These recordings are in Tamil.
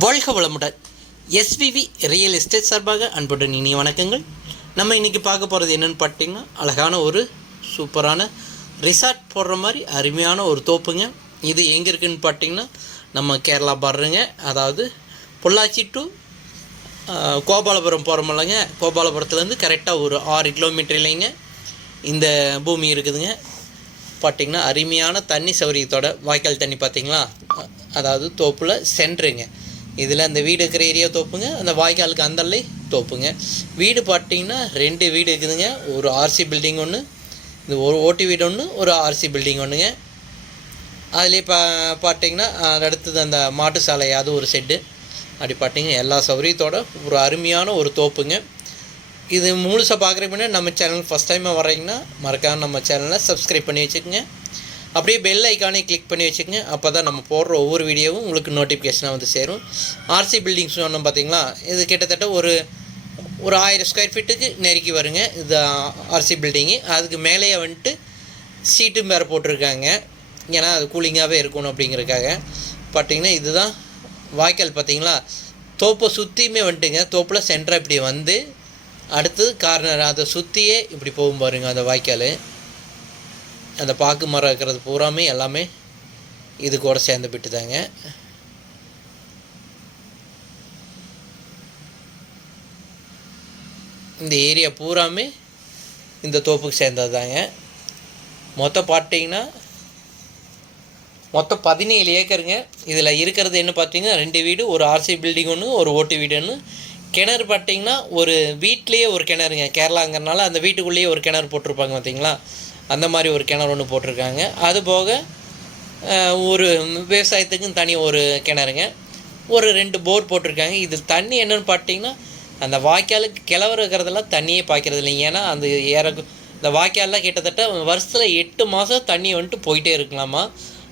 வாழ்க வளமுடன். எஸ்விவி ரியல் எஸ்டேட் சார்பாக அன்புடன் இனிய வணக்கங்கள். நம்ம இன்றைக்கி பார்க்க போகிறது என்னென்னு பார்த்தீங்கன்னா, அழகான ஒரு சூப்பரான ரிசார்ட் போடுற மாதிரி அருமையான ஒரு தோப்புங்க. இது எங்கே இருக்குதுன்னு பார்த்தீங்கன்னா, நம்ம கேரளா பார்டருங்க. அதாவது பொள்ளாச்சி டு கோபாலபுரம் போகிறோமில்லங்க, கோபாலபுரத்துலேருந்து கரெக்டாக ஒரு 6 கிலோமீட்டர் இல்லைங்க இந்த பூமி இருக்குதுங்க. பார்த்திங்கன்னா அருமையான தண்ணி சௌகரியத்தோட வாய்க்கால் தண்ணி பார்த்திங்களா, அதாவது தோப்பில் சென்ட்ருங்க. இதில் அந்த வீடு இருக்கிற ஏரியா தோப்புங்க, அந்த வாய்க்காலுக்கு அந்தல்லை தோப்புங்க. வீடு பார்த்திங்கன்னா 2 வீடு இருக்குதுங்க. ஒரு ஆர்சி பில்டிங் ஒன்று, இந்த ஒரு ஓட்டி வீடு ஒன்று, ஒரு ஆர்சி பில்டிங் ஒன்றுங்க. அதுலேயே பார்த்திங்கன்னா அடுத்தது அந்த மாட்டு சாலை, அது ஒரு செட்டு. அப்படி பார்த்திங்கன்னா எல்லா சௌகரியத்தோட ஒரு அருமையான ஒரு தோப்புங்க. இது முழுசாக பார்க்குறதுக்கு முன்னாடி நம்ம சேனல் ஃபஸ்ட் டைமாக வர்றீங்கன்னா மறக்காம நம்ம சேனலை சப்ஸ்கிரைப் பண்ணி வச்சுக்கோங்க. அப்படியே பெல் ஐக்கானே கிளிக் பண்ணி வச்சுக்கோங்க. அப்போ தான் நம்ம போடுற ஒவ்வொரு வீடியோவும் உங்களுக்கு நோட்டிஃபிகேஷனாக வந்து சேரும். ஆர்சி பில்டிங்ஸ் சொன்னோம் பார்த்திங்களா, இது கிட்டத்தட்ட ஒரு 1000 ஸ்கொயர் ஃபீட்டுக்கு நெருக்கி வருங்க இது ஆர்சி பில்டிங்கு. அதுக்கு மேலேயே வந்துட்டு சீட்டும் வேறு போட்டிருக்காங்க, ஏன்னா அது கூலிங்காகவே இருக்கணும் அப்படிங்கிறதுக்காக. பார்த்திங்கன்னா இதுதான் வாய்க்கால் பார்த்திங்களா, தோப்பை சுற்றியுமே வந்துட்டுங்க. தோப்பில் சென்டராக இப்படி வந்து அடுத்தது கார்னர் அதை சுற்றியே இப்படி போகும் பாருங்க அந்த வாய்க்கால். அந்த பாக்கு மரம் இருக்கிறது பூராமே எல்லாமே இது கூட சேர்ந்து விட்டுதாங்க. இந்த ஏரியா பூராமே இந்த தோப்புக்கு சேர்ந்தது தாங்க. மொத்தம் பார்த்தீங்கன்னா மொத்தம் 17 ஏக்கருங்க. இதில் இருக்கிறது என்ன பார்த்தீங்கன்னா 2 வீடு, ஒரு ஆர்சி பில்டிங் ஒன்று, ஒரு ஓட்டு வீடு ஒன்று. கிணறு பார்த்தீங்கன்னா ஒரு வீட்லேயே ஒரு கிணறுங்க. கேரளாங்கிறனால அந்த வீட்டுக்குள்ளேயே ஒரு கிணறு போட்டிருப்பாங்க பார்த்தீங்களா, அந்த மாதிரி ஒரு கிணறு ஒன்று போட்டிருக்காங்க. அது போக ஒரு விவசாயத்துக்கும் தனி ஒரு கிணறுங்க, ஒரு 2 போர் போட்டிருக்காங்க. இது தண்ணி என்னென்னு பார்த்தீங்கன்னா, அந்த வாய்க்காலுக்கு கிளவர் இருக்கிறதெல்லாம் தண்ணியே பாய்க்கிறது இல்லைங்க. ஏன்னா அந்த இந்த வாய்க்காலெலாம் கிட்டத்தட்ட வருஷத்தில் 8 மாதம் தண்ணி வந்துட்டு போயிட்டே இருக்கலாமா.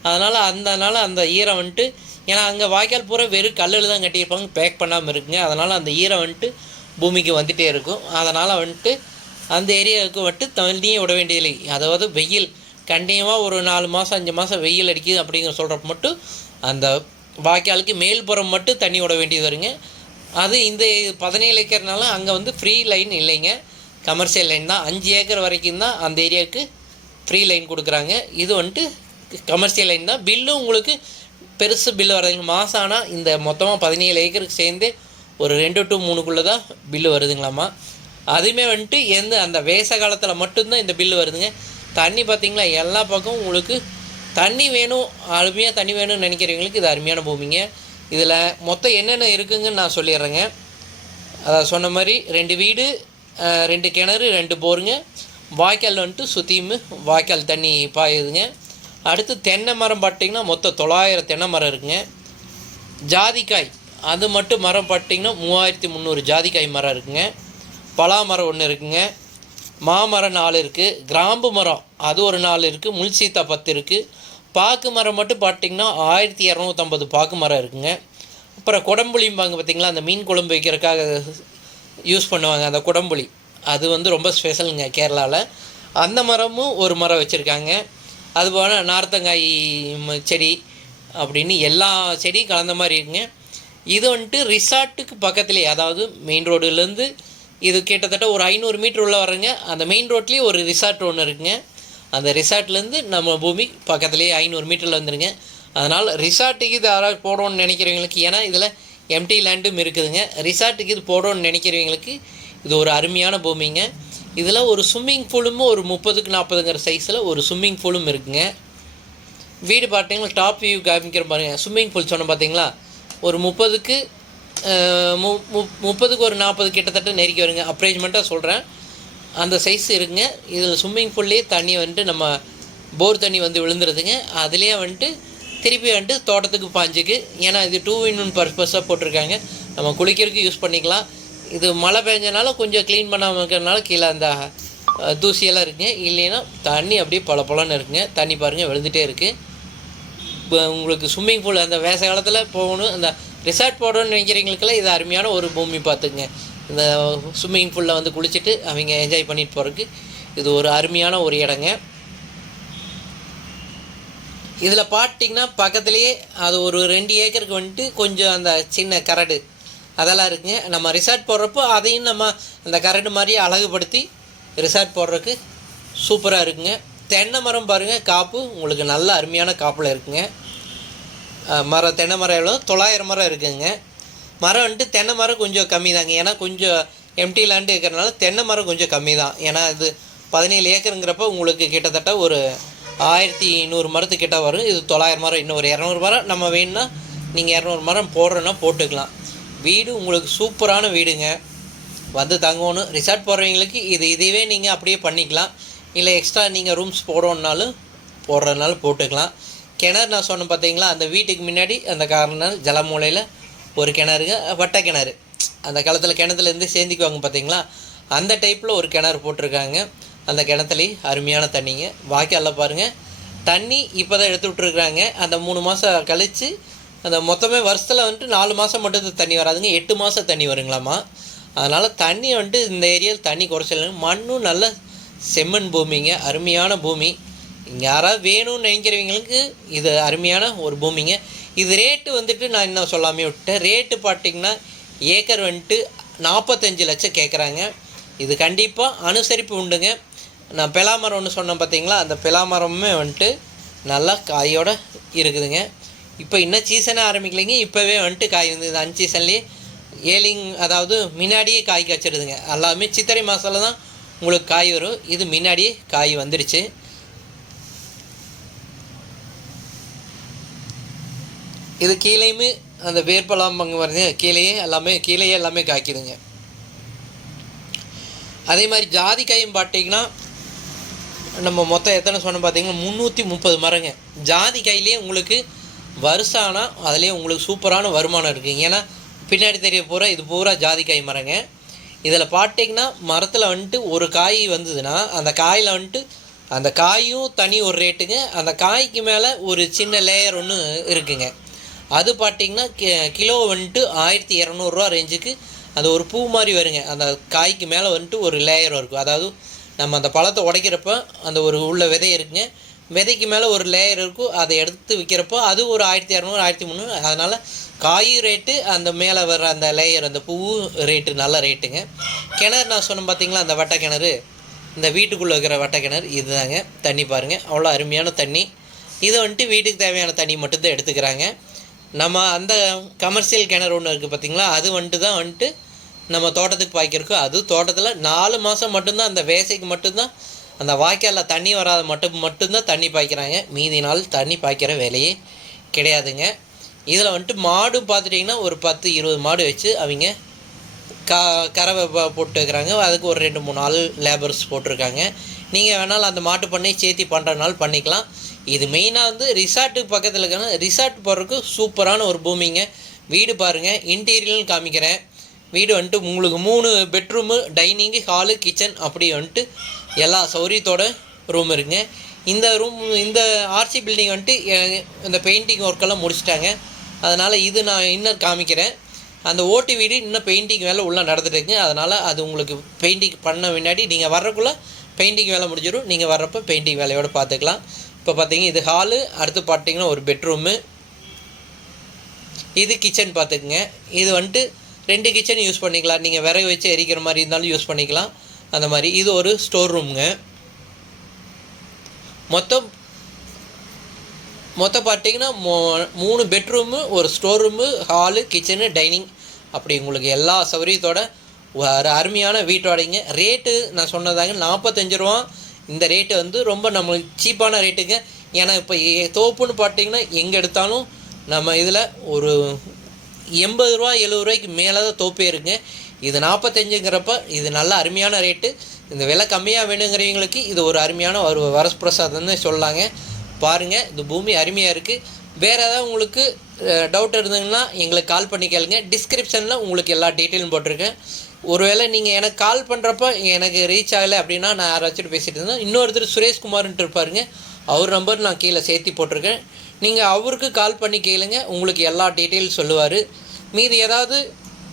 அதனால் அந்த ஈரம் வந்துட்டு, ஏன்னா அங்கே வாய்க்கால் பூரா வெறும் கல்லில் தான் கட்டியிருப்பாங்க, பேக் பண்ணாமல் இருக்குங்க. அதனால் அந்த ஈரம் வந்துட்டு பூமிக்கு வந்துகிட்டே இருக்கும். அதனால் வந்துட்டு அந்த ஏரியாவுக்கு வந்துட்டு தண்ணியே விட வேண்டியதில்லை. அதாவது வெயில் கண்டினியூவாக ஒரு 4 மாதம் 5 மாதம் வெயில் அடிக்குது அப்படிங்கிற சொல்கிறப்ப மட்டும் அந்த வாய்க்காலுக்கு மேல்புறம் மட்டும் தண்ணி விட வேண்டியது வருங்க. அது இந்த 17 ஏக்கர்னால அங்கே வந்து ஃப்ரீ லைன் இல்லைங்க, கமர்ஷியல் லைன் தான். 5 ஏக்கர் வரைக்கும் தான் அந்த ஏரியாவுக்கு ஃப்ரீ லைன் கொடுக்குறாங்க. இது வந்துட்டு கமர்ஷியல் லைன் தான். பில்லும் உங்களுக்கு பெருசு பில்லு வருதுங்க. மாதம் ஆனால் இந்த மொத்தமாக 17 ஏக்கருக்கு சேர்ந்து ஒரு 2 to 3க்குள்ளே தான் பில்லு வருதுங்களாம்மா. அதுவுமே வந்துட்டு அந்த வேச காலத்தில் மட்டும்தான் இந்த பில்லு வருதுங்க. தண்ணி பார்த்திங்களா, எல்லா பக்கமும் உங்களுக்கு தண்ணி வேணும், அருமையாக தண்ணி வேணும்னு நினைக்கிறவங்களுக்கு இது அருமையான பூமிங்க. இதில் மொத்தம் என்னென்ன இருக்குதுங்கன்னு நான் சொல்லிடுறேங்க. அதை சொன்ன மாதிரி 2 வீடு, 2 கிணறு, 2 போருங்க. வாய்க்கால் வந்துட்டு சுற்றியுமே வாய்க்கால் தண்ணி பாயுதுங்க. அடுத்து தென்னை மரம் பார்த்திங்கன்னா மொத்தம் 900 தென்னை மரம் இருக்குங்க. ஜாதிக்காய் அது மட்டும் மரம் பார்த்திங்கன்னா 3300 ஜாதிக்காய் மரம் இருக்குங்க. பலா மரம் 1 இருக்குங்க. மாமரம் 4 இருக்குது. கிராம்பு மரம் அது ஒரு 4 இருக்குது. முள்சீத்தா 10 இருக்குது. பாக்கு மரம் மட்டும் பார்த்திங்கன்னா 1250 பாக்கு மரம் இருக்குங்க. அப்புறம் குடம்புளிம்பாங்க பார்த்திங்களா, அந்த மீன் குழம்பு வைக்கிறதுக்காக யூஸ் பண்ணுவாங்க அந்த குடம்புளி, அது வந்து ரொம்ப ஸ்பெஷலுங்க கேரளாவில். அந்த மரமும் ஒரு மரம் வச்சுருக்காங்க. அதுபோல் நார்த்தங்காய் செடி அப்படின்னு எல்லா செடியும் கலந்த மாதிரி இருக்குங்க. இது வந்துட்டு ரிசார்ட்டுக்கு பக்கத்துலேயே, அதாவது மெயின் ரோடுலேருந்து இது கிட்டத்தட்ட ஒரு 500 மீட்டர் உள்ள வரங்க. அந்த மெயின் ரோட்லேயே ஒரு ரிசார்ட் ஒன்று இருக்குங்க. அந்த ரிசார்ட்லேருந்து நம்ம பூமி பக்கத்துலேயே 500 மீட்டரில் வந்துடுங்க. அதனால் ரிசார்ட்டுக்கு இது யாராவது போடணும்னு நினைக்கிறவங்களுக்கு, ஏன்னா இதில் எம்டி லேண்டும் இருக்குதுங்க, ரிசார்ட்டுக்கு இது போடணும்னு நினைக்கிறவங்களுக்கு இது ஒரு அருமையான பூமிங்க. இதில் ஒரு ஸ்விம்மிங் பூலும் ஒரு 30க்கு 40ங்கிற சைஸில் ஒரு ஸ்விம்மிங் பூலும் இருக்குங்க. வீடு பார்த்தீங்கன்னா டாப் வியூ காமிக்கிற பாருங்க. ஸ்விம்மிங் பூல் சொன்னோம் பார்த்தீங்களா, ஒரு 30க்கு ஒரு 40 கிட்டத்தட்ட நெருக்கி வருங்க. அப்ரேஜ்மெண்ட்டாக சொல்கிறேன், அந்த சைஸ் இருக்குங்க. இதில் ஸ்விம்மிங் பூல்லேயே தண்ணி வந்துட்டு நம்ம போர் தண்ணி வந்து விழுந்துருதுங்க. அதுலேயே வந்துட்டு திருப்பி வந்துட்டு தோட்டத்துக்கு பாஞ்சுக்கு, ஏன்னா இது 2 in 1 பர்பஸாக போட்டிருக்காங்க. நம்ம குளிக்கிறதுக்கு யூஸ் பண்ணிக்கலாம். இது மழை பெஞ்சனால கொஞ்சம் க்ளீன் பண்ணாமல் இருக்கிறதுனால கீழே அந்த தூசியெல்லாம் இருக்குங்க. இல்லைன்னா தண்ணி அப்படியே பளபளன்னு இருக்குங்க. தண்ணி பாருங்கள் விழுந்துகிட்டே இருக்குது. இப்போ உங்களுக்கு ஸ்விம்மிங் பூல் அந்த வேச காலத்தில் போகணும், அந்த ரிசார்ட் போடணும்னு நினைக்கிறவங்களுக்கெல்லாம் இது அருமையான ஒரு பூமி பார்த்துக்குங்க. இந்த ஸ்விம்மிங் பூலில் வந்து குளிச்சுட்டு அவங்க என்ஜாய் பண்ணிட்டு போகிறதுக்கு இது ஒரு அருமையான ஒரு இடங்க. இதில் பார்த்தீங்கன்னா பக்கத்துலேயே அது ஒரு 2 ஏக்கருக்கு வந்துட்டு கொஞ்சம் அந்த சின்ன கரடு அதெல்லாம் இருக்குங்க. நம்ம ரிசார்ட் போடுறப்போ அதையும் நம்ம அந்த கரடு மாதிரி அழகுபடுத்தி ரிசார்ட் போடுறதுக்கு சூப்பராக இருக்குங்க. தென்னை மரம் பாருங்கள், காப்பு உங்களுக்கு நல்ல அருமையான காப்பில் இருக்குங்க. தென்னை மரம் எவ்வளோ 900 மரம் இருக்குதுங்க. மரம் வந்துட்டு தென்னை மரம் கொஞ்சம் கம்மி தாங்க, ஏன்னா கொஞ்சம் எம்டி லேண்டு இருக்கிறனால தென்னை மரம் கொஞ்சம் கம்மி தான். ஏன்னா இது 17 ஏக்கருங்கிறப்ப உங்களுக்கு கிட்டத்தட்ட ஒரு 1100 மரத்துக்கிட்ட வரும். இது 900 மரம், இன்னும் ஒரு 200 மரம் நம்ம வேணும்னா நீங்கள் 200 மரம் போடுறோன்னா போட்டுக்கலாம். வீடு உங்களுக்கு சூப்பரான வீடுங்க. வந்து தங்கணும் ரிசார்ட் போடுறவங்களுக்கு இதுவே நீங்கள் அப்படியே பண்ணிக்கலாம். இல்லை எக்ஸ்ட்ரா நீங்கள் ரூம்ஸ் போடணுன்னாலும் போடுறதுனாலும் போட்டுக்கலாம். கிணறு நான் சொன்னேன் பார்த்தீங்களா, அந்த வீட்டுக்கு முன்னாடி அந்த கார்னர் ஜலமூலையில் ஒரு கிணறுங்க, வட்ட கிணறு. அந்த காலத்தில் கிணத்துலேருந்து சேர்ந்திக்குவாங்க பார்த்தீங்களா, அந்த டைப்பில் ஒரு கிணறு போட்டிருக்காங்க. அந்த கிணத்துலேயும் அருமையான தண்ணிங்க. வாய்க்காலில் பாருங்கள் தண்ணி இப்போ தான் எடுத்து விட்ருக்குறாங்க. அந்த 3 மாதம் கழித்து அந்த மொத்தமே வருஷத்தில் வந்துட்டு 4 மாதம் மட்டும் தண்ணி வராதுங்க, 8 மாதம் தண்ணி வருங்களாம்மா. அதனால் தண்ணி வந்துட்டு இந்த ஏரியாவில் தண்ணி குறைச்சல். மண்ணும் நல்ல செம்மண் பூமிங்க, அருமையான பூமி. இங்கே யாராவது வேணும்னு நினைக்கிறவங்களுக்கு இது அருமையான ஒரு பூமிங்க. இது ரேட்டு வந்துட்டு நான் இன்னும் சொல்லாமே விட்டேன். ரேட்டு பார்த்திங்கன்னா ஏக்கர் வந்துட்டு 45 லட்சம் கேட்குறாங்க. இது கண்டிப்பாக அனுசரிப்பு உண்டுங்க. நான் பெலாமரம் ஒன்று சொன்னேன் பார்த்தீங்களா, அந்த பெலாமரமுமே வந்துட்டு நல்லா காயோடு இருக்குதுங்க. இப்போ இன்னும் சீசனே ஆரம்பிக்கலைங்க, இப்போவே வந்துட்டு காய் வந்து இது 5 சீசன்லேயே ஏலிங், அதாவது முன்னாடியே காய் காய்ச்சிடுதுங்க. எல்லாமே சித்திரை மாதத்தில் தான் உங்களுக்கு காய் வரும். இது முன்னாடியே காய் வந்துடுச்சு. இது கீழேயுமே அந்த வேர்பலாம் பங்கு வருது, கீழேயே எல்லாமே காய்க்குதுங்க. அதே மாதிரி ஜாதிக்காயும் பார்த்தீங்கன்னா நம்ம மொத்தம் எத்தனை சொன்னோம் பார்த்தீங்கன்னா 330 மரங்க. ஜாதிக்காயிலே உங்களுக்கு வருஷம் ஆனால் அதுலேயே உங்களுக்கு சூப்பரான வருமானம் இருக்குங்க. ஏன்னா பின்னாடி தெரிய பூரா இது பூரா ஜாதிக்காய் மரங்க. இதில் பார்த்தீங்கன்னா மரத்தில் வந்துட்டு ஒரு காய் வந்ததுன்னா அந்த காயில் வந்துட்டு அந்த காயும் தனி ஒரு ரேட்டுங்க. அந்த காய்க்கு மேலே ஒரு சின்ன லேயர் ஒன்று இருக்குங்க. அது பார்த்திங்கன்னா கிலோ வந்துட்டு 1200 ரேஞ்சுக்கு அது ஒரு பூ மாதிரி வருங்க. அந்த காய்க்கு மேலே வந்துட்டு ஒரு லேயர் இருக்கும். அதாவது நம்ம அந்த பழத்தை உடைக்கிறப்ப அந்த ஒரு உள்ள விதை இருக்குங்க, விதைக்கு மேலே ஒரு லேயர் இருக்கும். அதை எடுத்து விற்கிறப்போ அது ஒரு 1200 1300. அதனால் காய் ரேட்டு, அந்த மேலே வர்ற அந்த லேயர் அந்த பூ ரேட்டு நல்ல ரேட்டுங்க. கிணறு நான் சொன்னேன் பார்த்தீங்களா, அந்த வட்ட கிணறு, இந்த வீட்டுக்குள்ளே இருக்கிற வட்ட கிணறு இதுதாங்க. தண்ணி பாருங்கள் அவ்வளோ அருமையான தண்ணி. இதை வந்துட்டு வீட்டுக்கு தேவையான தண்ணி மட்டும்தான் எடுத்துக்கிறாங்க. நம்ம அந்த கமர்ஷியல் கிணறு ஒன்று இருக்குது பார்த்திங்களா, அது வந்துட்டு நம்ம தோட்டத்துக்கு பாய்க்கிறோம். அது தோட்டத்தில் 4 மாதம் மட்டும்தான், அந்த வேசைக்கு மட்டும்தான், அந்த வாய்க்காலில் தண்ணி வராத மட்டும்தான் தண்ணி பாய்க்கிறாங்க. மீதி நாள் தண்ணி பாய்க்கிற வேலையே கிடையாதுங்க. இதில் வந்துட்டு மாடு பார்த்துட்டிங்கன்னா ஒரு 10-20 மாடு வச்சு அவங்க கறவை போட்டுக்கிறாங்க. அதுக்கு ஒரு 2-3 ஆள் லேபர்ஸ் போட்டிருக்காங்க. நீங்கள் வேணாலும் அந்த மாட்டு பண்ணை சேர்த்தி பண்ணுறதுனால பண்ணிக்கலாம். இது மெயினாக வந்து ரிசார்ட்டுக்கு பக்கத்தில் இருக்காங்க. ரிசார்ட் போடுறதுக்கு சூப்பரான ஒரு பூமிங்க. வீடு பாருங்கள், இன்டீரியர்னு காமிக்கிறேன். வீடு வந்துட்டு உங்களுக்கு 3 பெட்ரூமு, டைனிங்கு, ஹாலு, கிச்சன் அப்படி வந்துட்டு எல்லா சௌரியத்தோட ரூம் இருக்குங்க. இந்த ஆர்சி பில்டிங் வந்துட்டு இந்த பெயிண்டிங் ஒர்க்கெல்லாம் முடிச்சிட்டாங்க. அதனால் இது நான் இன்னும் காமிக்கிறேன். அந்த ஓட்டு வீடு இன்னும் பெயிண்டிங் வேலை உள்ளே நடந்துட்டு இருக்குங்க. அதனால் அது உங்களுக்கு பெயிண்டிங் பண்ண முன்னாடி நீங்கள் வர்றக்குள்ளே பெயிண்டிங் வேலை முடிஞ்சிடும். நீங்கள் வர்றப்போ பெயிண்டிங் வேலையோடு பார்த்துக்கலாம். இப்போ பார்த்தீங்கன்னா இது ஹாலு, அடுத்து பார்த்தீங்கன்னா ஒரு பெட்ரூமு, இது கிச்சன் பார்த்துக்குங்க. இது வந்துட்டு 2 கிச்சன் யூஸ் பண்ணிக்கலாம். நீங்கள் விறகு வச்சு எரிக்கிற மாதிரி இருந்தாலும் யூஸ் பண்ணிக்கலாம். அந்த மாதிரி இது ஒரு ஸ்டோர் ரூமுங்க. மொத்தம் பார்த்தீங்கன்னா 3 பெட்ரூமு, ஒரு store room, hall, kitchen, dining அப்படி உங்களுக்கு எல்லா சௌகரியத்தோட ஒரு அருமையான வீட்டோடைங்க. ரேட்டு நான் சொன்னதாங்க 45 ரூபா. இந்த ரேட்டு வந்து ரொம்ப நம்மளுக்கு சீப்பான ரேட்டுங்க. ஏன்னா இப்போ தோப்புன்னு பார்த்தீங்கன்னா எங்கே எடுத்தாலும் நம்ம இதில் ஒரு 80 ரூபா 70 ரூபாய்க்கு மேலே தான் தோப்பே இருக்குங்க. இது 45ங்கிறப்ப இது நல்ல அருமையான ரேட்டு. இந்த விலை கம்மியாக வேணுங்கிறவங்களுக்கு இது ஒரு அருமையான ஒரு வரப்பிரசாதம்னு சொல்லலாங்க. பாருங்கள், இந்த பூமி அருமையாக இருக்குது. வேறு ஏதாவது உங்களுக்கு டவுட் இருந்ததுங்கன்னா எங்களுக்கு கால் பண்ணி கேளுங்க. டிஸ்கிரிப்ஷனில் உங்களுக்கு எல்லா டீட்டெயிலும் போட்டிருக்கேன். ஒருவேளை நீங்கள் எனக்கு கால் பண்ணுறப்ப எனக்கு ரீச் ஆகலை அப்படின்னா நான் யாராச்சும் பேசிகிட்டு இருந்தேன். இன்னொருத்தர் சுரேஷ்குமார்ன்ட்டு இருப்பாருங்க, அவர் நம்பர் நான் கீழே சேர்த்தி போட்டிருக்கேன். நீங்கள் அவருக்கு கால் பண்ணி கேளுங்க, உங்களுக்கு எல்லா டீட்டெயில்ஸ் சொல்லுவார். மீதி ஏதாவது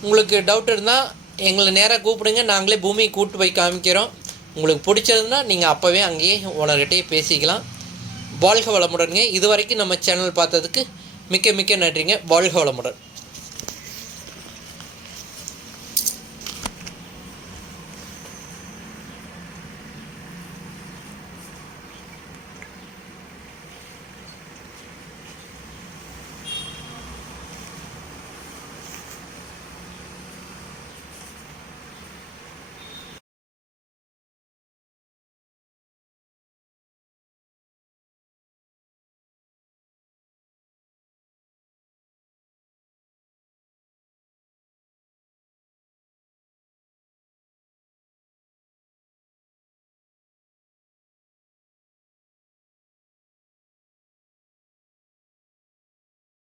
உங்களுக்கு டவுட் இருந்தால் எங்களை நேராக கூப்பிடுங்க, நாங்களே பூமியை கூப்பிட்டு போய் காமிக்கிறோம். உங்களுக்கு பிடிச்சதுன்னா நீங்கள் அப்போவே அங்கேயே ஓனர்கிட்டே பேசிக்கலாம். வாழ்க வளமுடனுங்க. இது வரைக்கும் நம்ம சேனல் பார்த்ததுக்கு மிக்க மிக்க நன்றிங்க. வாழ்க வளமுடன்.